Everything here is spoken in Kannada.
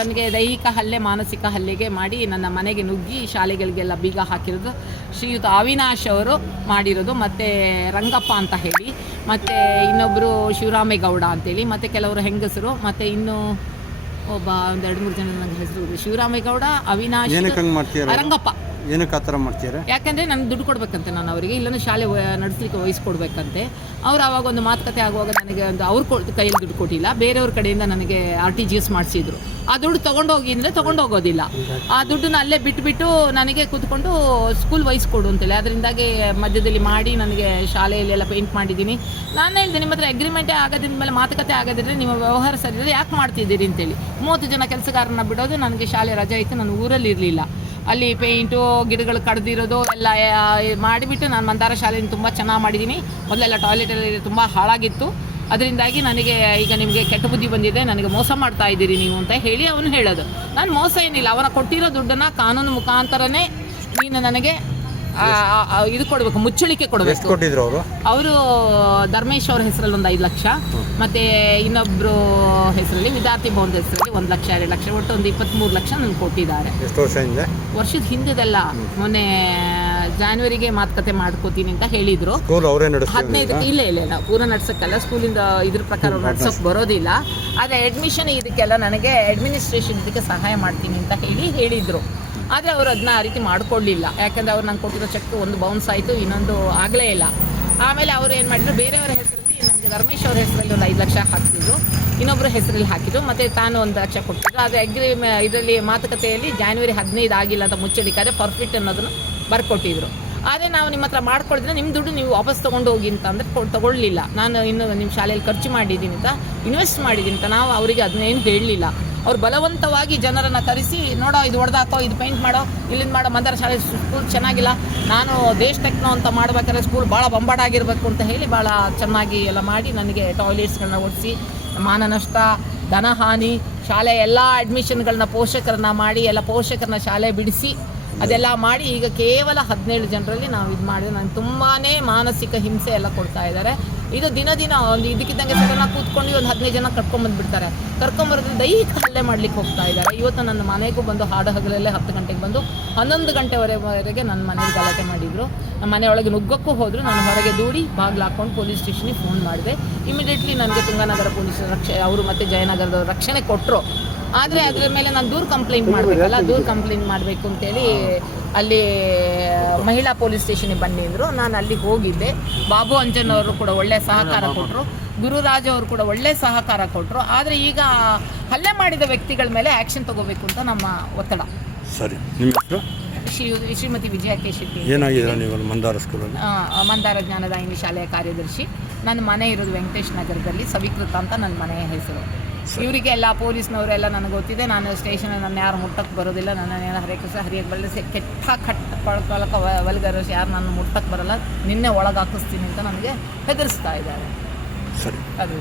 ನನಗೆ ದೈಹಿಕ ಹಲ್ಲೆ ಮಾನಸಿಕ ಹಲ್ಲೆಗೆ ಮಾಡಿ ನನ್ನ ಮನೆಗೆ ನುಗ್ಗಿ ಶಾಲೆಗಳಿಗೆಲ್ಲ ಬೀಗ ಹಾಕಿರೋದು. ಶ್ರೀಯುತ ಅವಿನಾಶ್ ಅವರು ಮಾಡಿರೋದು. ಮತ್ತು ರಂಗಪ್ಪ ಅಂತ ಹೇಳಿ ಮತ್ತು ಇನ್ನೊಬ್ಬರು ಶಿವರಾಮೇಗೌಡ ಅಂತೇಳಿ ಮತ್ತು ಕೆಲವರು ಹೆಂಗಸರು ಮತ್ತು ಇನ್ನು ಒಬ್ಬ ಒಂದು ಎರಡು ಮೂರು ಜನ ನನಗೆ ಹೆಸರು ಶಿವರಾಮೇಗೌಡ ಅವಿನಾಶ್ ರಂಗಪ್ಪ. ಏನಕ್ಕೆ ಆ ಥರ ಮಾಡ್ತೀರ? ಯಾಕಂದರೆ ನನಗೆ ದುಡ್ಡು ಕೊಡಬೇಕಂತೆ ನಾನು ಅವರಿಗೆ, ಇಲ್ಲಾಂದ್ರೆ ಶಾಲೆ ನಡೆಸಲಿಕ್ಕೆ ವಹಿಸ್ಕೊಡ್ಬೇಕಂತೆ. ಅವ್ರು ಆವಾಗ ಒಂದು ಮಾತುಕತೆ ಆಗುವಾಗ ನನಗೆ ಒಂದು ಅವ್ರ ಕೈಯಲ್ಲಿ ದುಡ್ಡು ಕೊಟ್ಟಿಲ್ಲ, ಬೇರೆಯವ್ರ ಕಡೆಯಿಂದ ನನಗೆ ಆರ್ ಟಿ ಜಿ ಎಸ್ ಮಾಡಿಸಿದ್ರು. ಆ ದುಡ್ಡು ತೊಗೊಂಡೋಗಿ ಅಂದರೆ ತೊಗೊಂಡೋಗೋದಿಲ್ಲ. ಆ ದುಡ್ಡನ್ನ ಅಲ್ಲೇ ಬಿಟ್ಬಿಟ್ಟು ನನಗೆ ಕೂತ್ಕೊಂಡು ಸ್ಕೂಲ್ ವಹಿಸ್ಕೊಡು ಅಂತೇಳಿ. ಅದರಿಂದಾಗಿ ಮಧ್ಯದಲ್ಲಿ ಮಾಡಿ ನನಗೆ ಶಾಲೆಯಲ್ಲೆಲ್ಲ ಪೇಂಟ್ ಮಾಡಿದ್ದೀನಿ. ನಾನು ಹೇಳಿದೆ, ನಿಮ್ಮ ಹತ್ರ ಅಗ್ರಿಮೆಂಟೇ ಆಗೋದ್ರಿಂದ ಮೇಲೆ ಮಾತುಕತೆ ಆಗೋದಿದ್ರೆ ನಿಮ್ಮ ವ್ಯವಹಾರ ಸರಿ ಯಾಕೆ ಮಾಡ್ತಿದ್ದೀರಿ ಅಂತೇಳಿ. ಮೂವತ್ತು ಜನ ಕೆಲಸಗಾರನ ಬಿಡೋದು, ನನಗೆ ಶಾಲೆ ರಜೆ ಇತ್ತು ನಾನು ಊರಲ್ಲಿ ಇರಲಿಲ್ಲ ಅಲ್ಲಿ ಪೇಂಟು ಗಿಡಗಳು ಕಡ್ದಿರೋದು ಎಲ್ಲ ಮಾಡಿಬಿಟ್ಟು ನಾನು ಮಂದಾರ ಶಾಲೆಯನ್ನು ತುಂಬ ಚೆನ್ನಾಗಿ ಮಾಡಿದ್ದೀನಿ ಮೊದಲೆಲ್ಲ ಟಾಯ್ಲೆಟಲ್ಲಿ ತುಂಬ ಹಾಳಾಗಿತ್ತು. ಅದರಿಂದಾಗಿ ನನಗೆ ಈಗ ನಿಮಗೆ ಕೆಟ್ಟ ಬುದ್ಧಿ ಬಂದಿದೆ, ನನಗೆ ಮೋಸ ಮಾಡ್ತಾ ಇದ್ದೀರಿ ನೀವು ಅಂತ ಹೇಳಿ ಅವನು ಹೇಳೋದು. ನಾನು ಮೋಸ ಏನಿಲ್ಲ, ಅವನ ಕೊಟ್ಟಿರೋ ದುಡ್ಡನ್ನು ಕಾನೂನು ಮುಖಾಂತರನೇ ನೀನು ನನಗೆ ಇದು ಕೊಡಬೇಕು ಮುಚ್ಚಳಿಕೆ ಕೊಡಬೇಕು. ಕೊಟ್ಟಿದ್ರು ಅವರು? ಅವರು ಧರ್ಮೇಶ್ ಅವ್ರ ಹೆಸರಲ್ಲಿ ಒಂದು ಐದು ಲಕ್ಷ ಮತ್ತೆ ಇನ್ನೊಬ್ರು ಹೆಸರಲ್ಲಿ ವಿದ್ಯಾರ್ಥಿ ಭವನದ ಹೆಸರಲ್ಲಿ ಒಂದು ಲಕ್ಷ ಎರಡು ಲಕ್ಷ ಒಟ್ಟು ಒಂದು ಇಪ್ಪತ್ತ್ಮೂರು ಲಕ್ಷ ನನಗೆ ಕೊಟ್ಟಿದ್ದಾರೆ. ಎಷ್ಟು ವರ್ಷ ಹಿಂದೆ? ವರ್ಷದ ಹಿಂದೆದೆಲ್ಲ ಮೊನ್ನೆ ಜಾನ್ವರಿಗೆ ಮಾತುಕತೆ ಮಾಡ್ಕೋತೀನಿ ಅಂತ ಹೇಳಿದ್ರು. ಹದಿನೈದು ಇಲ್ಲ ಇಲ್ಲ ಇಲ್ಲ ಪೂರ ನಡ್ಸಕ್ಕಲ್ಲ ಸ್ಕೂಲಿಂದ ಇದ್ರ ಪ್ರಕಾರ ನಡ್ಸಕ್ ಬರೋದಿಲ್ಲ. ಆದರೆ ಅಡ್ಮಿಷನ್ ಇದಕ್ಕೆಲ್ಲ ನನಗೆ ಅಡ್ಮಿನಿಸ್ಟ್ರೇಷನ್ ಇದಕ್ಕೆ ಸಹಾಯ ಮಾಡ್ತೀನಿ ಅಂತ ಹೇಳಿ ಹೇಳಿದ್ರು. ಆದರೆ ಅವರು ಅದನ್ನ ಆ ರೀತಿ ಮಾಡಿಕೊಳ್ಳಿಲ್ಲ ಯಾಕಂದ್ರೆ ಅವ್ರು ನಂಗೆ ಕೊಟ್ಟಿರೋ ಚೆಕ್ ಒಂದು ಬೌನ್ಸ್ ಆಯಿತು, ಇನ್ನೊಂದು ಆಗಲೇ ಇಲ್ಲ. ಆಮೇಲೆ ಅವರು ಏನು ಮಾಡಿದ್ರು, ಬೇರೆಯವರ ಹೆಸರಲ್ಲಿ ನನಗೆ ಧರ್ಮೇಶ್ ಅವ್ರ ಹೆಸರಲ್ಲಿ ಒಂದು ಐದು ಲಕ್ಷ ಹಾಕ್ತಿದ್ರು ಇನ್ನೊಬ್ಬರ ಹೆಸರಲ್ಲಿ ಹಾಕಿದ್ರು, ಮತ್ತು ತಾನು ಒಂದು ಲಕ್ಷ ಕೊಟ್ಟಿದ್ರು. ಅದು ಅಗ್ರಿ ಇದರಲ್ಲಿ ಮಾತುಕತೆಯಲ್ಲಿ ಜಾನ್ವರಿ ಹದಿನೈದು ಆಗಿಲ್ಲ ಅಂತ ಮುಚ್ಚಲಿಕ್ಕಾದ್ರೆ ಪರ್ಫೆಕ್ಟ್ ಅನ್ನೋದನ್ನು ಬರ್ಕೊಟ್ಟಿದ್ರು. ಆದರೆ ನಾವು ನಿಮ್ಮ ಹತ್ರ ಮಾಡ್ಕೊಳಿದ್ರೆ ನಿಮ್ಮ ದುಡ್ಡು ನೀವು ವಾಪಸ್ ತೊಗೊಂಡು ಹೋಗಿ ಅಂತ ಅಂದರೆ ತೊಗೊಳ್ಳಲಿಲ್ಲ ನಾನು ಇನ್ನು ನಿಮ್ಮ ಶಾಲೆಯಲ್ಲಿ ಖರ್ಚು ಮಾಡಿದ್ದೀನಿ ಅಂತ ಇನ್ವೆಸ್ಟ್ ಮಾಡಿದ್ದೀನಿ ಅಂತ ನಾವು ಅವರಿಗೆ ಅದನ್ನೇನು ಹೇಳಲಿಲ್ಲ ಅವ್ರು ಬಲವಂತವಾಗಿ ಜನರನ್ನು ಕರೆಸಿ, ನೋಡೋ, ಇದು ಹೊಡೆದಾಕೋ ಇದು ಪೇಂಟ್ ಮಾಡೋ, ಇಲ್ಲಿಂದ ಮಾಡೋ ಮಂದರ ಶಾಲೆ ಸ್ಕೂಲ್ ಚೆನ್ನಾಗಿಲ್ಲ. ನಾನು ದೇಶ ಟೆಕ್ನೋ ಅಂತ ಮಾಡ್ಬೇಕಾದ್ರೆ ಸ್ಕೂಲ್ ಭಾಳ ಬಂಬಡಾಗಿರಬೇಕು ಅಂತ ಹೇಳಿ ಭಾಳ ಚೆನ್ನಾಗಿ ಎಲ್ಲ ಮಾಡಿ ನನಗೆ ಟಾಯ್ಲೆಟ್ಸ್ಗಳನ್ನ ಒಡಿಸಿ, ಮಾನ ನಷ್ಟ ಧನಹಾನಿ ಶಾಲೆ ಎಲ್ಲ ಅಡ್ಮಿಷನ್ಗಳನ್ನ ಪೋಷಕರನ್ನ ಮಾಡಿ, ಎಲ್ಲ ಪೋಷಕರನ್ನ ಶಾಲೆ ಬಿಡಿಸಿ ಅದೆಲ್ಲ ಮಾಡಿ ಈಗ ಕೇವಲ ಹದಿನೇಳು ಜನರಲ್ಲಿ ನಾವು ಇದು ಮಾಡಿದ್ರೆ ನಾನು ತುಂಬಾ ಮಾನಸಿಕ ಹಿಂಸೆ ಎಲ್ಲ ಕೊಡ್ತಾ ಇದ್ದಾರೆ. ಇದು ದಿನ ದಿನ ಒಂದು ಇದಕ್ಕಿದ್ದಂಗೆ ಸಡನ್ನ ಕೂತ್ಕೊಂಡು ಒಂದು ಹದಿನೈದು ಜನ ಕರ್ಕೊಂಬಂದ್ಬಿಡ್ತಾರೆ ಕರ್ಕೊಂಬರೋದ್ರೆ ದೈಹಿಕ ಹಲ್ಲೆ ಮಾಡ್ಲಿಕ್ಕೆ ಹೋಗ್ತಾ ಇದ್ದಾರೆ. ಇವತ್ತು ನನ್ನ ಮನೆಗೂ ಬಂದು ಹಾಡು ಹಗಲಲ್ಲೇ ಹತ್ತು ಗಂಟೆಗೆ ಬಂದು ಹನ್ನೊಂದು ಗಂಟೆವರೆವರೆಗೆ ನನ್ನ ಮನೆಗೆ ಗಲಾಟೆ ಮಾಡಿದರು. ನಮ್ಮ ಮನೆಯೊಳಗೆ ನುಗ್ಗಕ್ಕೂ ಹೋದರು. ನಾನು ಹೊರಗೆ ದೂಡಿ ಬಾಗಿಲು ಹಾಕೊಂಡು ಪೊಲೀಸ್ ಸ್ಟೇಷನಿಗೆ ಫೋನ್ ಮಾಡಿದೆ. ಇಮಿಡಿಯೇಟ್ಲಿ ನನಗೆ ತುಂಗನಗರ ಪೊಲೀಸ್ ರಕ್ಷೆ ಅವರು ಮತ್ತು ಜಯನಗರದವ್ರು ರಕ್ಷಣೆ ಕೊಟ್ಟರು ಆದರೆ ಅದರ ಮೇಲೆ ನಾನು ದೂರು ಕಂಪ್ಲೇಂಟ್ ಮಾಡಬೇಕಲ್ಲ ದೂರು ಕಂಪ್ಲೇಂಟ್ ಮಾಡಬೇಕು ಅಂತೇಳಿ ಅಲ್ಲಿ ಮಹಿಳಾ ಪೊಲೀಸ್ ಸ್ಟೇಷನ್ಗೆ ಬಂದಿದ್ರು ನಾನು ಅಲ್ಲಿ ಹೋಗಿದ್ದೆ. ಬಾಬು ಅಂಜನ್ ಅವರು ಕೂಡ ಒಳ್ಳೆ ಸಹಕಾರ ಕೊಟ್ಟರು ಗುರುರಾಜ್ ಅವರು ಕೂಡ ಒಳ್ಳೆ ಸಹಕಾರ ಕೊಟ್ಟರು ಆದರೆ ಈಗ ಹಲ್ಲೆ ಮಾಡಿದ ವ್ಯಕ್ತಿಗಳ ಮೇಲೆ ಆ್ಯಕ್ಷನ್ ತಗೋಬೇಕು ಅಂತ ನಮ್ಮ ಒತ್ತಡ. ಸರಿ. ನಿಮ್ಮ ಶ್ರೀ ಶ್ರೀಮತಿ ವಿಜಯ ಕೆ ಶೆಟ್ಟಿ ಏನಾಗಿದ್ದೀರಾ ನೀವು ಮಂದಾರ ಸ್ಕೂಲಲ್ಲಿ? ಮಂದಾರ ಜ್ಞಾನದಾಯಿನಿ ಶಾಲೆಯ ಕಾರ್ಯದರ್ಶಿ. ನನ್ನ ಮನೆ ಇರೋದು ವೆಂಕಟೇಶ್ ನಗರದಲ್ಲಿ ಸವಿಕೃತ ಅಂತ ನನ್ನ ಮನೆಯ ಹೆಸರು. ಇವರಿಗೆ ಎಲ್ಲ ಪೊಲೀಸ್ನವರೆಲ್ಲ ನನಗೆ ಗೊತ್ತಿದೆ ನಾನು ಸ್ಟೇಷನ್ ನನ್ನ ಯಾರು ಮುಟ್ಟಕ್ಕೆ ಬರೋದಿಲ್ಲ ನನ್ನ ಏನು ಹರಿಯಕ್ಕೆ ಹರಿಯಕ್ಕೆ ಬರಲ್ಲ ಸೆ- ಕೆಟ್ಟ ಕಟ್ಟ ಪಳ್ಕೊಳಕ್ಕೆ ವಲ್ಗರಸ್ ಯಾರು ನನ್ನ ಮುಟ್ಟಕ್ಕೆ ಬರಲ್ಲ ನಿನ್ನೆ ಒಳಗೆ ಹಾಕಿಸ್ತೀನಿ ಅಂತ ನನಗೆ ಹೆದರಿಸ್ತಾ ಇದ್ದಾರೆ. ಸರಿ. ಅದು.